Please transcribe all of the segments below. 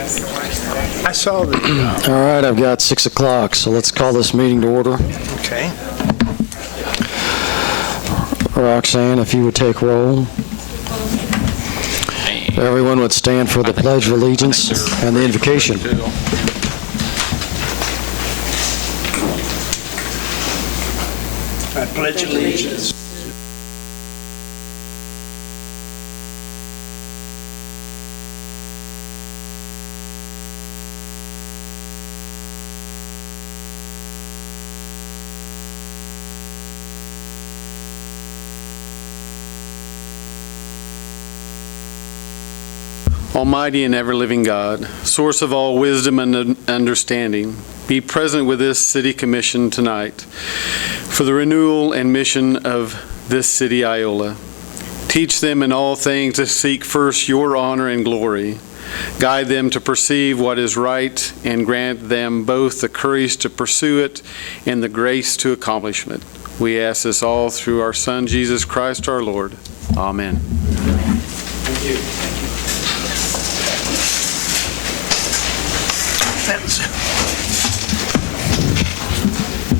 I saw the. All right, I've got 6 o'clock, so let's call this meeting to order. Okay. Roxanne, if you would take roll. Everyone would stand for the Pledge of Allegiance and the invocation. I pledge allegiance. Almighty and ever-living God, source of all wisdom and understanding, be present with this city commission tonight for the renewal and mission of this city, Iola. Teach them in all things to seek first your honor and glory. Guide them to perceive what is right and grant them both the courage to pursue it and the grace to accomplishment. We ask this all through our Son, Jesus Christ, our Lord. Amen. Thank you.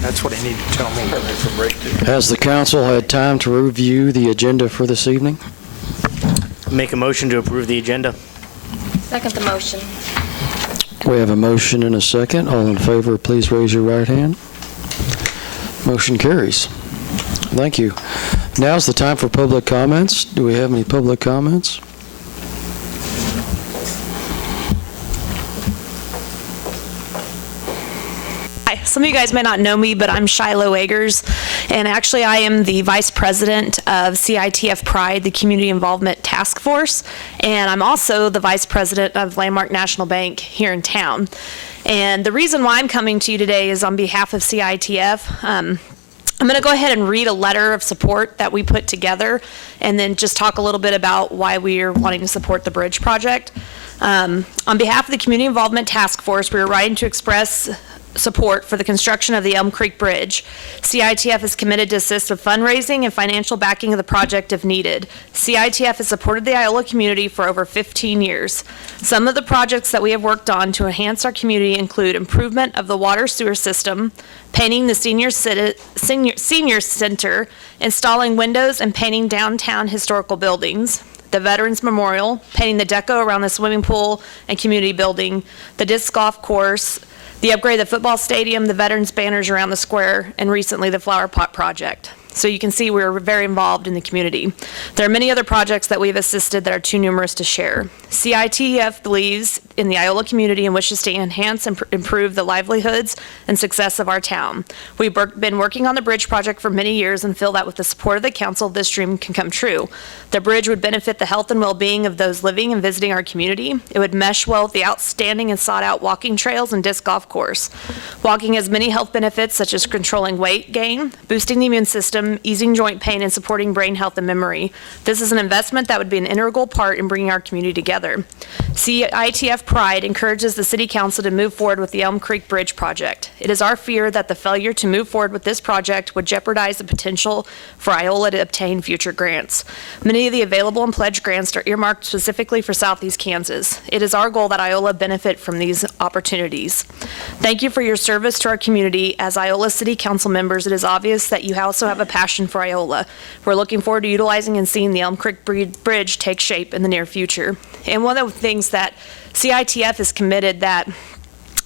That's what I need to tell me. Has the council had time to review the agenda for this evening? Make a motion to approve the agenda. Second the motion. We have a motion and a second. All in favor, please raise your right hand. Motion carries. Thank you. Now's the time for public comments. Do we have any public comments? Hi, some of you guys may not know me, but I'm Shiloh Eggers, and actually I am the Vice President of CITF Pride, the Community Involvement Task Force, and I'm also the Vice President of Landmark National Bank here in town. And the reason why I'm coming to you today is on behalf of CITF. I'm going to go ahead and read a letter of support that we put together and then just talk a little bit about why we are wanting to support the bridge project. On behalf of the Community Involvement Task Force, we are writing to express support for the construction of the Elm Creek Bridge. CITF is committed to assist with fundraising and financial backing of the project if needed. CITF has supported the Iola community for over 15 years. Some of the projects that we have worked on to enhance our community include improvement of the water sewer system, painting the senior center, installing windows and painting downtown historical buildings, the Veterans Memorial, painting the deco around the swimming pool and community building, the disc golf course, the upgrade of the football stadium, the veterans banners around the square, and recently the flower pot project. So you can see we're very involved in the community. There are many other projects that we've assisted that are too numerous to share. CITF believes in the Iola community and wishes to enhance and improve the livelihoods and success of our town. We've been working on the bridge project for many years and feel that with the support of the council, this dream can come true. The bridge would benefit the health and well-being of those living and visiting our community. It would mesh well with the outstanding and sought-out walking trails and disc golf course. Walking has many health benefits such as controlling weight gain, boosting the immune system, easing joint pain, and supporting brain health and memory. This is an investment that would be an integral part in bringing our community together. CITF Pride encourages the City Council to move forward with the Elm Creek Bridge project. It is our fear that the failure to move forward with this project would jeopardize the potential for Iola to obtain future grants. Many of the available and pledged grants are earmarked specifically for Southeast Kansas. It is our goal that Iola benefit from these opportunities. Thank you for your service to our community. As Iola City Council members, it is obvious that you also have a passion for Iola. We're looking forward to utilizing and seeing the Elm Creek Bridge take shape in the near future. And one of the things that CITF is committed that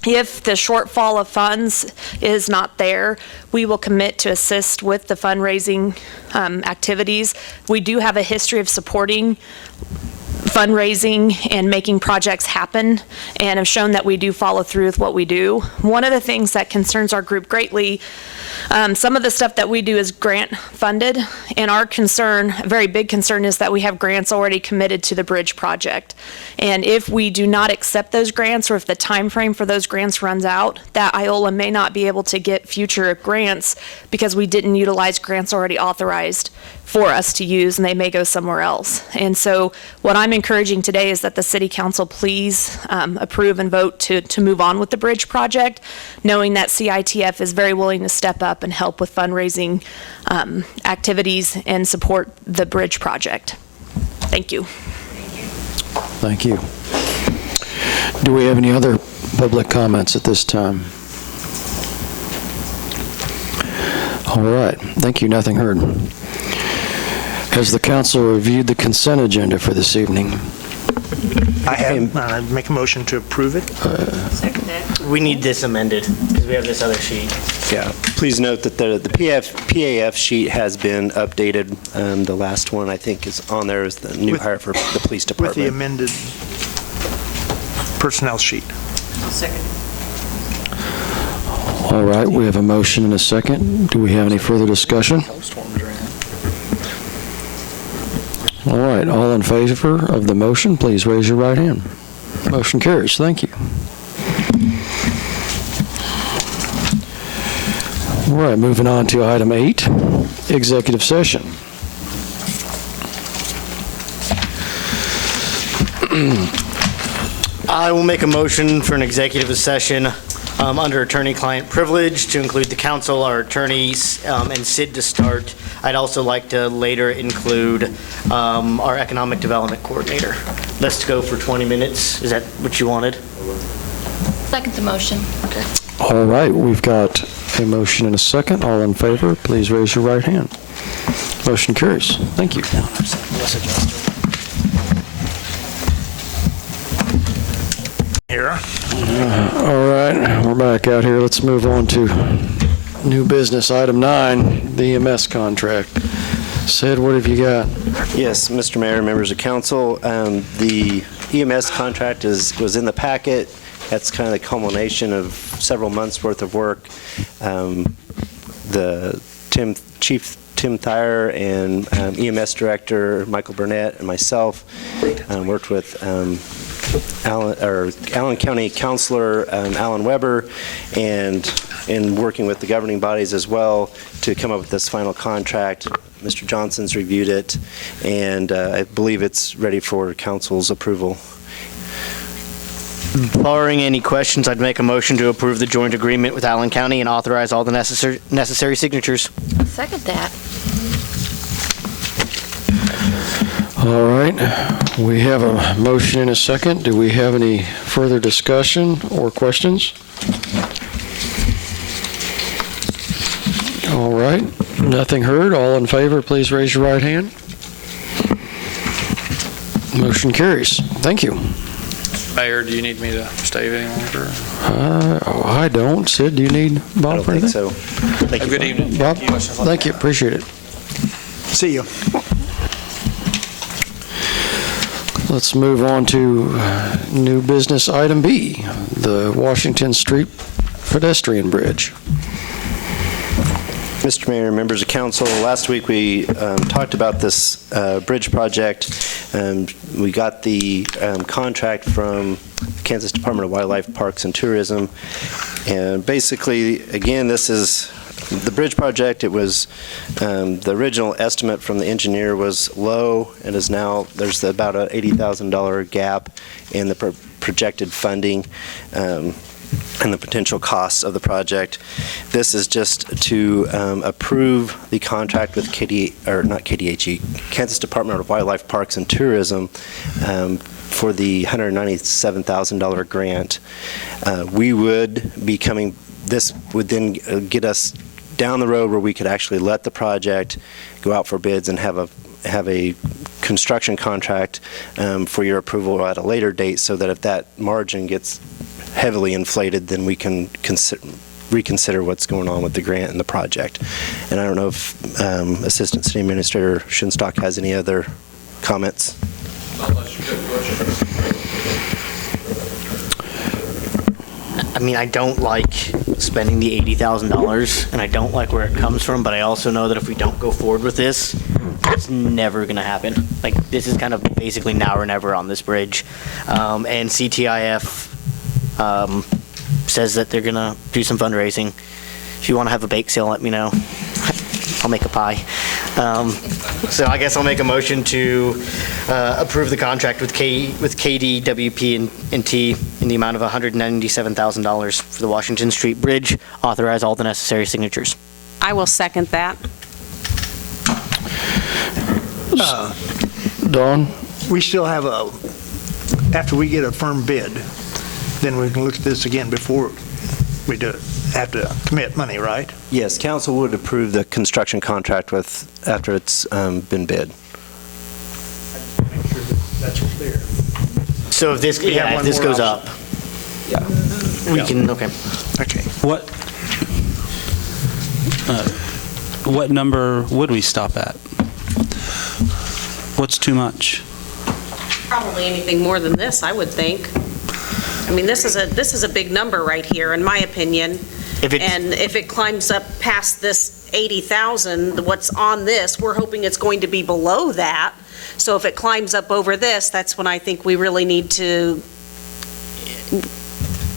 if the shortfall of funds is not there, we will commit to assist with the fundraising activities. We do have a history of supporting fundraising and making projects happen, and have shown that we do follow through with what we do. One of the things that concerns our group greatly, some of the stuff that we do is grant funded, and our concern, a very big concern, is that we have grants already committed to the bridge project. And if we do not accept those grants, or if the time frame for those grants runs out, that Iola may not be able to get future grants because we didn't utilize grants already authorized for us to use, and they may go somewhere else. And so what I'm encouraging today is that the City Council please approve and vote to move on with the bridge project, knowing that CITF is very willing to step up and help with fundraising activities and support the bridge project. Thank you. Thank you. Do we have any other public comments at this time? All right, thank you, nothing heard. Has the council reviewed the consent agenda for this evening? I have, make a motion to approve it. Second that. We need this amended, because we have this other sheet. Yeah, please note that the PAF sheet has been updated. The last one, I think, is on there is the new With- hire for the police With the department. amended personnel sheet. Second. All right, we have a motion and a second. Do we have any further discussion? All right, all in favor of the motion, please raise your right hand. Motion carries. Thank you. All right, moving on to item 8, executive session. I will make a motion for an executive session under attorney-client privilege to include the council, our attorneys, and Sid to start. I'd also like to later include our economic development coordinator. Let's go for 20 minutes. Is that what you wanted? Second the motion. All right, we've got a motion and a second. All in favor, please raise your right hand. Motion carries. Thank you. Here. All right, we're back out here. Let's move on to new business. Item 9, the EMS contract. Sid, what have you got? Yes, Mr. Mayor, members of council, the EMS contract was in the packet. That's kind of the culmination of several months' worth of work. The Chief Tim Thayer and EMS Director Michael Burnett and myself worked with Allen County Councilor Alan Weber, and in working with the governing bodies as well to come up with this final contract. Mr. Johnson's reviewed it, and I believe it's ready for council's approval. Barring any questions, I'd make a motion to approve the joint agreement with Allen County and authorize all the necessary signatures. Second that. All right, we have a motion and a second. Do we have any further discussion or questions? All right, nothing heard. All in favor, please raise your right hand. Motion carries. Thank you. Mayor, do you need me to stay any longer? I don't. Sid, do you need I Bob don't for think anything? so. Have a good evening. Bob, thank you. Appreciate it. See you. Let's move on to new business item B, the Washington Street pedestrian bridge. Mr. Mayor, members of council, last week we talked about this bridge project. We got the contract from Kansas Department of Wildlife, Parks, and Tourism. And basically, again, this is the bridge project. It was, the original estimate from the engineer was low, and is now, there's about an $80,000 gap in the projected funding. And the potential costs of the project. This is just to approve the contract with Kansas Department of Wildlife, Parks, and Tourism for the $197,000 grant. We would be coming, this would then get us down the road where we could actually let the project go out for bids and have a construction contract for your approval at a later date, so that if that margin gets heavily inflated, then we can reconsider what's going on with the grant and the project. And I don't know if Assistant City Administrator Shinstock has any other comments. I mean, I don't like spending the $80,000, and I don't like where it comes from, but I also know that if we don't go forward with this, it's never going to happen. Like, this is kind of basically now or never on this bridge. And CTIF says that they're going to do some fundraising. If you want to have a bake sale, let me know. I'll make a pie. So I guess I'll make a motion to approve the contract with KDWP&T in the amount of $197,000 for the Washington Street Bridge. Authorize all the necessary signatures. I will second that. Dawn? We still have after we get a firm bid, then we can look at this again before we do it, have to commit money, right? Yes, council would approve the construction contract after it's been bid. Make sure that's clear. So if this, We have if one this more goes option. up, we can, okay. Okay. What number would we stop at? What's too much? Probably anything more than this, I would think. I mean, this is a big number right here, in my opinion. If it's, And if it climbs up past this 80,000, what's on this, we're hoping it's going to be below that. So if it climbs up over this, that's when I think we really need to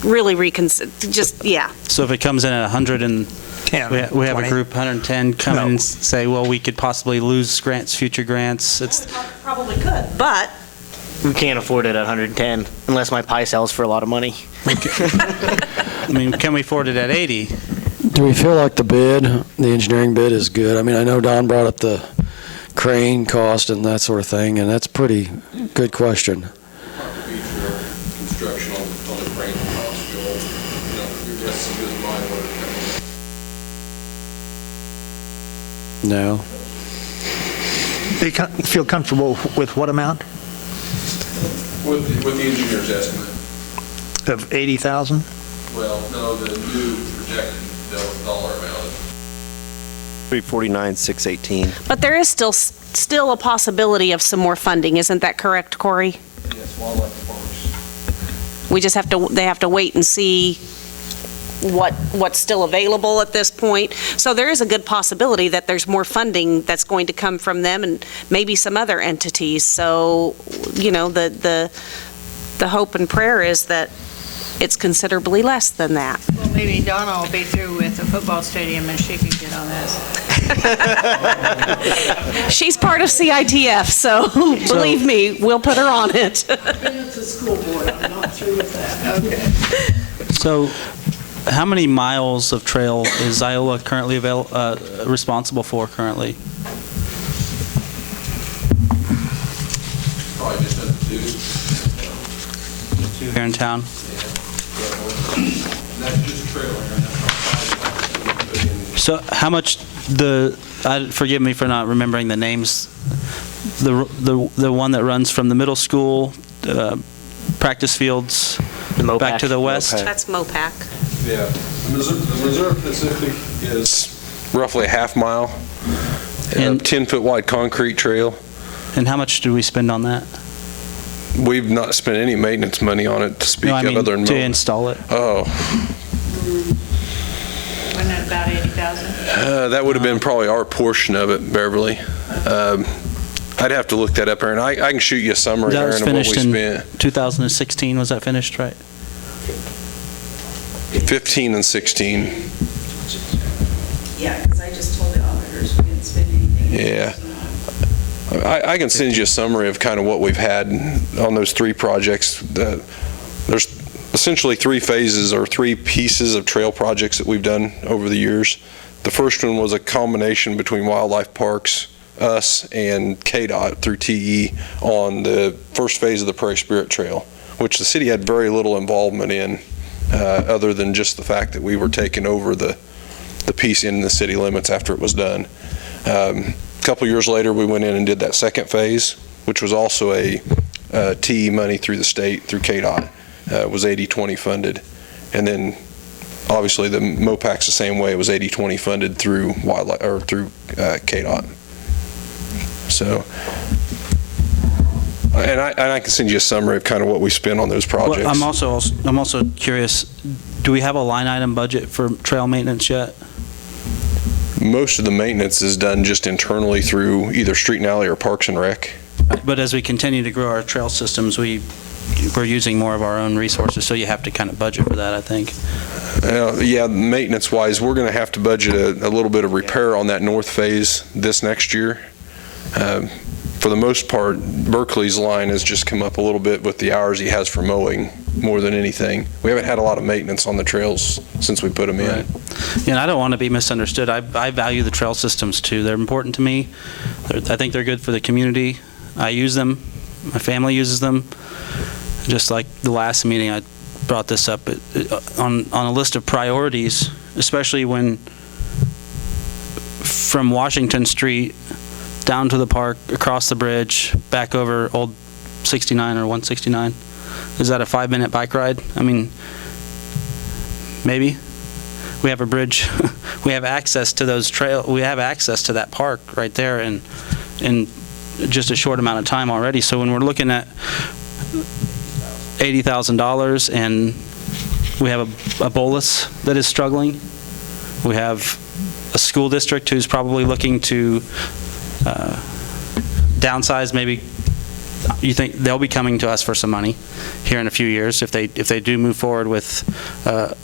really reconsider, just, yeah. So if it comes in at 100 and 10, we have a 20. group 110 come in No. and say, well, we could possibly lose grants, future grants. It's, Probably could. But we can't afford it at 110 unless my pie sells for a lot of money. I mean, can we afford it at 80? Do we feel like the engineering bid is good? I mean, I know Don brought up the crane cost and that sort of thing, and that's a pretty good question. Construction on the crane cost, your guess is good as mine when it comes. No? Do you feel comfortable with what amount? With the engineer's estimate, Of 80,000? well, no, the new projected dollar amount. 349,618. But there is still a possibility of some more funding, isn't that correct, Corey? Yes, wildlife parks. We just they have to wait and see what's still available at this point. So there is a good possibility that there's more funding that's going to come from them and maybe some other entities. So, the hope and prayer is that it's considerably less than that. Well, maybe Donna will be through with the football stadium and she can get on this. She's part of CITF, so believe me, we'll put her on it. It's a school board, I'm not through with that. Okay. So how many miles of trail is Iola currently responsible for currently? Probably just under 2. Here in town? And that's just trailer, and that's So how much forgive me for not remembering the names, the one that runs from the middle school, practice fields, back to the west? That's MOPAC. Yeah, the Reserve Pacific is roughly a half mile, And- 10-foot wide concrete trail. And how much do we spend on that? We've not spent any maintenance money on it to speak No, I of mean, other than to mowing. install it. Oh, Wasn't it about 80,000? that would have been probably our portion of it, Beverly. I'd have to look that up, Aaron. I can shoot you a summary, That was Aaron, of what we finished in spent. 2016, was that finished, right? 15 and 16. Yeah, because I just told the auditors we didn't spend anything. Yeah. I can send you a summary of kind of what we've had on those 3 projects. There's essentially 3 phases or 3 pieces of trail projects that we've done over the years. The first one was a combination between Wildlife Parks, us, and KDOT through TE on the first phase of the Prairie Spirit Trail, which the city had very little involvement in, other than just the fact that we were taking over the piece in the city limits after it was done. A couple years later, we went in and did that second phase, which was also a TE money through the state, through KDOT. It was 80-20 funded. And then, obviously, the MOPAC's the same way. It was 80-20 funded through wildlife, or through KDOT. So, and I can send you a summary of kind of what we spent on those projects. Well, I'm also curious, do we have a line item budget for trail maintenance yet? Most of the maintenance is done just internally through either Street and Alley or Parks and Rec. But as we continue to grow our trail systems, we're using more of our own resources, so you have to kind of budget for that, I think. Yeah, maintenance-wise, we're going to have to budget a little bit of repair on that north phase this next year. For the most part, Berkeley's line has just come up a little bit with the hours he has for mowing more than anything. We haven't had a lot of maintenance on the trails since we put them in. Right. Yeah, and I don't want to be misunderstood. I value the trail systems too. They're important to me. I think they're good for the community. I use them. My family uses them. Just like the last meeting, I brought this up, on a list of priorities, especially when from Washington Street down to the park, across the bridge, back over Old 69 or 169. Is that a 5-minute bike ride? I mean, maybe. We have a bridge. We have access to those we have access to that park right there in just a short amount of time already. So when we're looking at $80,000 and we have a bolus that is struggling, we have a school district who's probably looking to downsize. Maybe you think they'll be coming to us for some money here in a few years if they do move forward with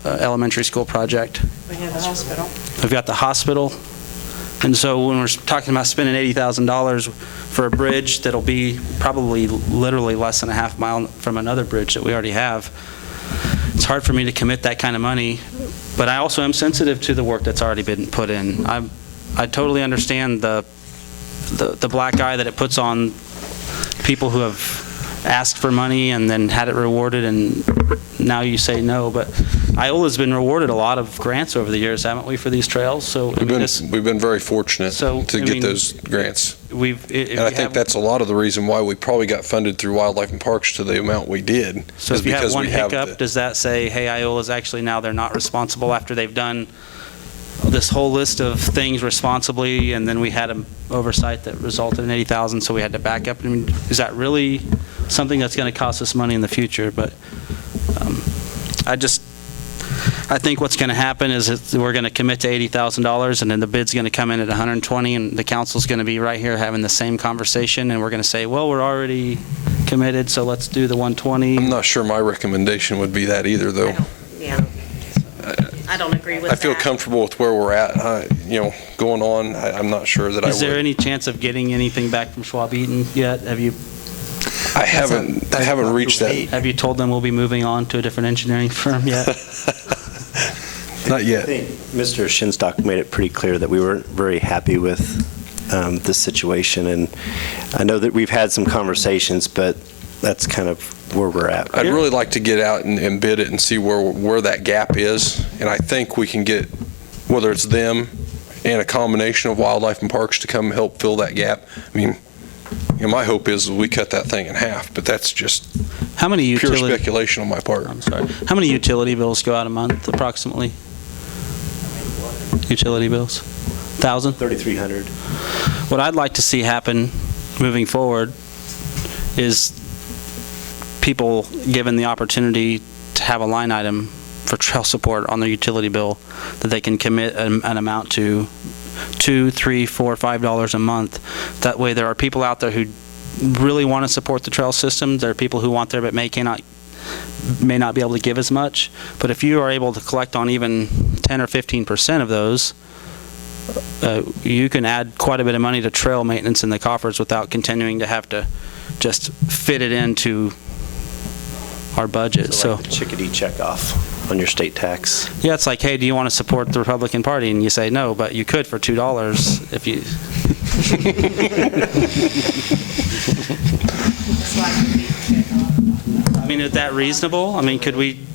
elementary school project. We have the hospital. We've got the hospital, and so when we're talking about spending $80,000 for a bridge that'll be probably literally less than a half mile from another bridge that we already have, it's hard for me to commit that kind of money. But I also am sensitive to the work that's already been put in. I totally understand the black eye that it puts on people who have asked for money and then had it rewarded, and now you say no. But Iola's been rewarded a lot of grants over the years, haven't we, for these trails? So we've been very fortunate to get those grants. And I think that's a lot of the reason why we probably got funded through Wildlife and Parks to the amount we did. So if you have one hiccup, does that say, hey, Iola's actually now they're not responsible after they've done this whole list of things responsibly, and then we had an oversight that resulted in $80,000, so we had to back up? I mean, is that really something that's going to cost us money in the future? But I think what's going to happen is we're going to commit to $80,000, and then the bid's going to come in at $120,000, and the council's going to be right here having the same conversation, and we're going to say, well, we're already committed, so let's do the $120,000. I'm not sure my recommendation would be that either, though. I don't agree with that. I feel comfortable with where we're at, going on. I'm not sure that I would. Is there any chance of getting anything back from Schwab Eaton yet? I haven't reached that. Have you told them we'll be moving on to a different engineering firm yet? Not yet. I think Mr. Shinstock made it pretty clear that we weren't very happy with this situation, and I know that we've had some conversations, but that's kind of where we're at. I'd really like to get out and bid it and see where that gap is, and I think we can get, whether it's them and a combination of Wildlife and Parks to come help fill that gap. I mean, my hope is we cut that thing in half, but that's just pure speculation on my part. I'm sorry. How many utility bills go out a month, approximately? Utility bills? 1,000? 3,300. What I'd like to see happen moving forward is people given the opportunity to have a line item for trail support on their utility bill that they can commit an amount to $2, $3, $4, $5 a month. That way there are people out there who really want to support the trail system. There are people who want there but may not be able to give as much. But if you are able to collect on even 10 or 15% of those, you can add quite a bit of money to trail maintenance in the coffers without continuing to have to just fit it into our budget. So like the chickadee check off on your state tax. Yeah, it's like, hey, do you want to support the Republican Party? And you say no, but you could for $2 if you. I mean, is that reasonable? I mean, could we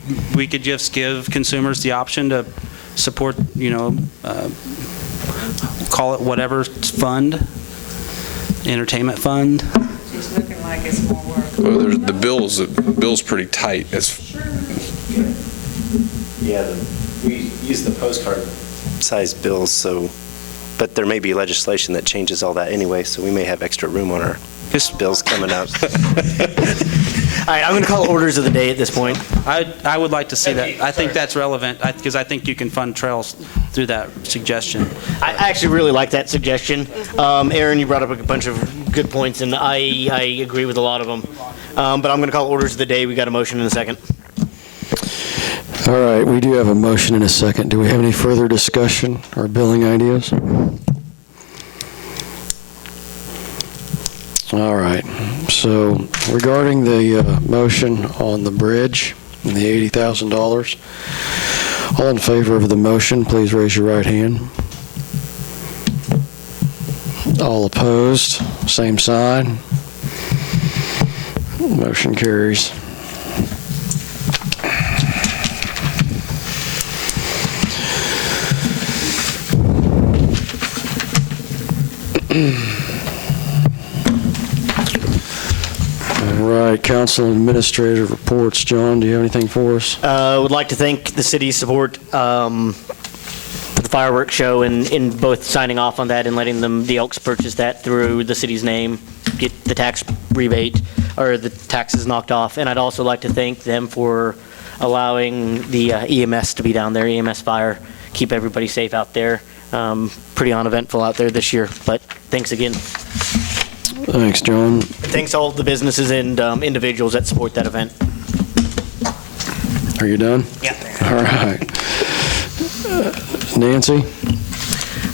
could just give consumers the option to support, call it whatever fund, entertainment fund? It's looking like it's more work. Well, the bill's pretty tight. We use the postcard size bills, but there may be legislation that changes all that anyway, so we may have extra room on our bills coming up. All right, I'm going to call orders of the day at this point. I would like to see that. I think that's relevant because I think you can fund trails through that suggestion. I actually really like that suggestion. Aaron, you brought up a bunch of good points, and I agree with a lot of them. But I'm going to call orders of the day. We got a motion in a second. All right, we do have a motion in a second. Do we have any further discussion or billing ideas? All right, so regarding the motion on the bridge and the $80,000, all in favor of the motion, please raise your right hand. All opposed, same sign. Motion carries. All right, council administrator reports. John, do you have anything for us? Would like to thank the city's support for the fireworks show and in both signing off on that and letting the Elks purchase that through the city's name, get the tax rebate or the taxes knocked off. And I'd also like to thank them for allowing the EMS to be down there, EMS fire, keep everybody safe out there. Pretty uneventful out there this year, but thanks again. Thanks, John. Thanks all the businesses and individuals that support that event. Are you done? Yeah. All right. Nancy?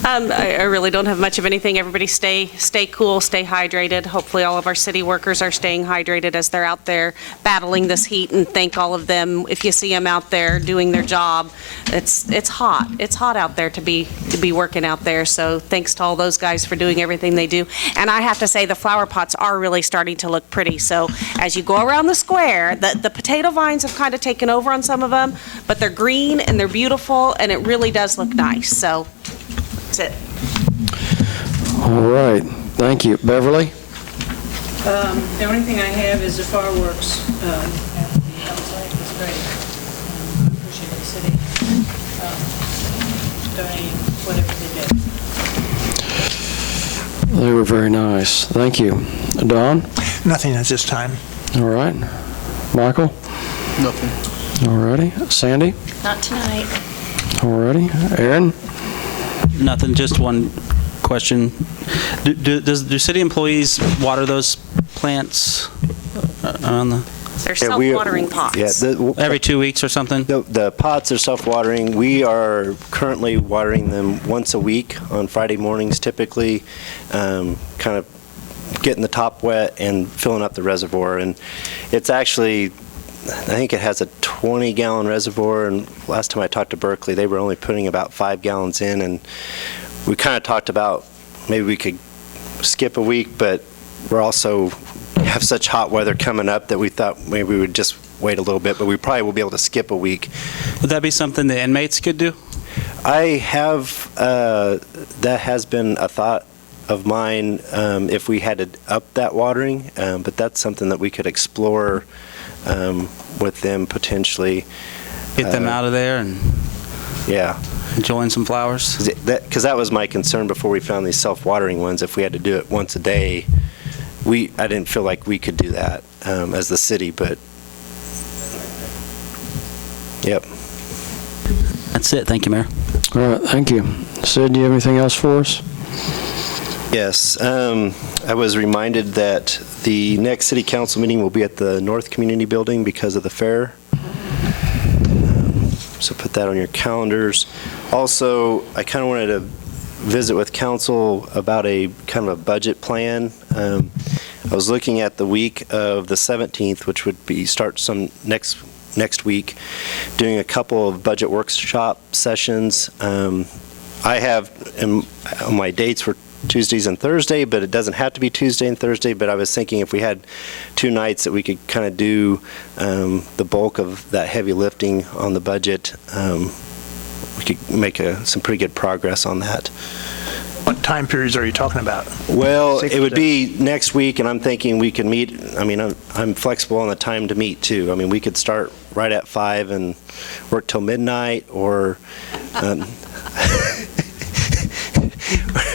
I really don't have much of anything. Everybody stay cool, stay hydrated. Hopefully all of our city workers are staying hydrated as they're out there battling this heat, and thank all of them. If you see them out there doing their job, it's hot. It's hot out there to be working out there. So thanks to all those guys for doing everything they do. And I have to say the flower pots are really starting to look pretty. So as you go around the square, the potato vines have kind of taken over on some of them, but they're green and they're beautiful and it really does look nice. So that's it. All right. Thank you. Beverly? The only thing I have is the fireworks at the outside was great. I appreciate the city donating whatever they did. They were very nice. Thank you. Don? Nothing at this time. All right. Michael? Nothing. All righty. Sandy? Not tonight. All righty. Aaron? Nothing, just one question. Do city employees water those plants on the, They're self-watering pots. Yeah, every 2 weeks or something? the pots are self-watering. We are currently watering them once a week on Friday mornings typically, kind of getting the top wet and filling up the reservoir. And it's actually, I think it has a 20-gallon reservoir, and last time I talked to Berkeley, they were only putting about 5 gallons in, and we kind of talked about maybe we could skip a week, but we're also have such hot weather coming up that we thought maybe we would just wait a little bit, but we probably will be able to skip a week. Would that be something the inmates could do? I have, that has been a thought of mine, if we had to up that watering, but that's something that we could explore with them potentially. Get them out of there and Yeah. enjoying some flowers? Because that was my concern before we found these self-watering ones. If we had to do it once a day, I didn't feel like we could do that as the city, but yep. That's it. Thank you, Mayor. All right. Thank you. Sid, do you have anything else for us? Yes, I was reminded that the next city council meeting will be at the North Community Building because of the fair. So put that on your calendars. Also, I kind of wanted to visit with council about a kind of a budget plan. I was looking at the week of the 17th, which would be start some next week, doing a couple of budget workshop sessions. I have on my dates for Tuesdays and Thursday, but it doesn't have to be Tuesday and Thursday. But I was thinking if we had 2 nights that we could kind of do the bulk of that heavy lifting on the budget, we could make some pretty good progress on that. What time periods are you talking about? Well, it would be next week, and I'm thinking we could meet. I mean, I'm flexible on the time to meet too. I mean, we could start right at 5 and work till midnight, or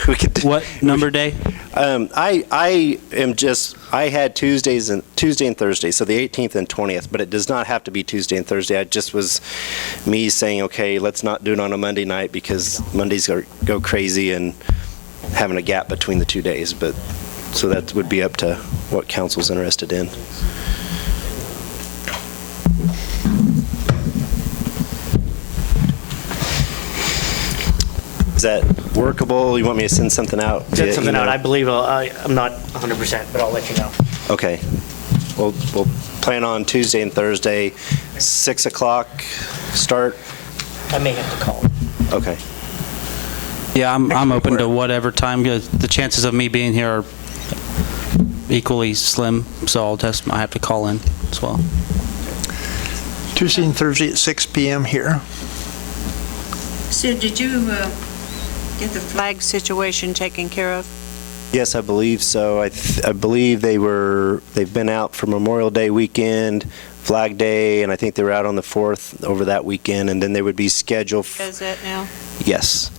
we could. What number day? I had Tuesday and Thursday, so the 18th and 20th, but it does not have to be Tuesday and Thursday. I just was me saying, okay, let's not do it on a Monday night because Mondays go crazy and having a gap between the 2 days. But so that would be up to what council's interested in. Is that workable? You want me to send something out? Send something out. I believe I'm not 100%, but I'll let you know. Okay. We'll plan on Tuesday and Thursday, 6 o'clock start. I may have to call. Okay. Yeah, I'm open to whatever time. The chances of me being here are equally slim, so I have to call in as well. Tuesday and Thursday at 6 p.m. here. Sid, did you get the flag situation taken care of? Yes, I believe so. I believe they've been out for Memorial Day weekend, Flag Day, and I think they were out on the 4th over that weekend, and then they would be scheduled. Is it now? Yes.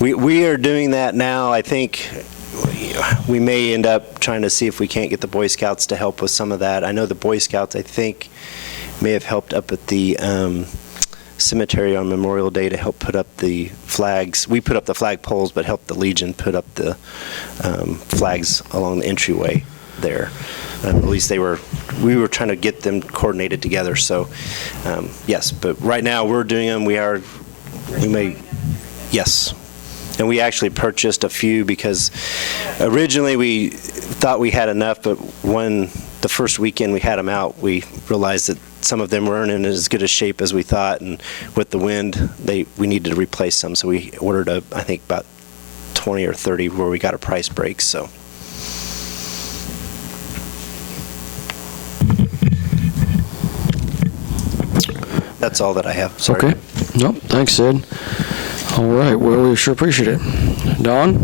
We are doing that now. I think we may end up trying to see if we can't get the Boy Scouts to help with some of that. I know the Boy Scouts, I think, may have helped up at the cemetery on Memorial Day to help put up the flags. We put up the flag poles, but helped the Legion put up the flags along the entryway there. At least we were trying to get them coordinated together. So, yes, but right now we're doing them. Yes. And we actually purchased a few because originally we thought we had enough, but the first weekend we had them out, we realized that some of them weren't in as good a shape as we thought, and with the wind, we needed to replace some. So we ordered I think about 20 or 30 where we got a price break. So. That's all that I have. Sorry. Okay. Nope. Thanks, Sid. All right. Well, we sure appreciate it. Don?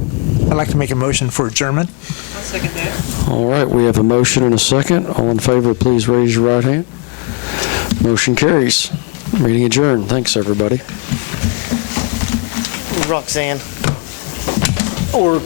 I'd like to make a motion for adjournment. I'll second that. All right. We have a motion and a second. All in favor, please raise your right hand. Motion carries. Meeting adjourned. Thanks, everybody. Roxanne. Or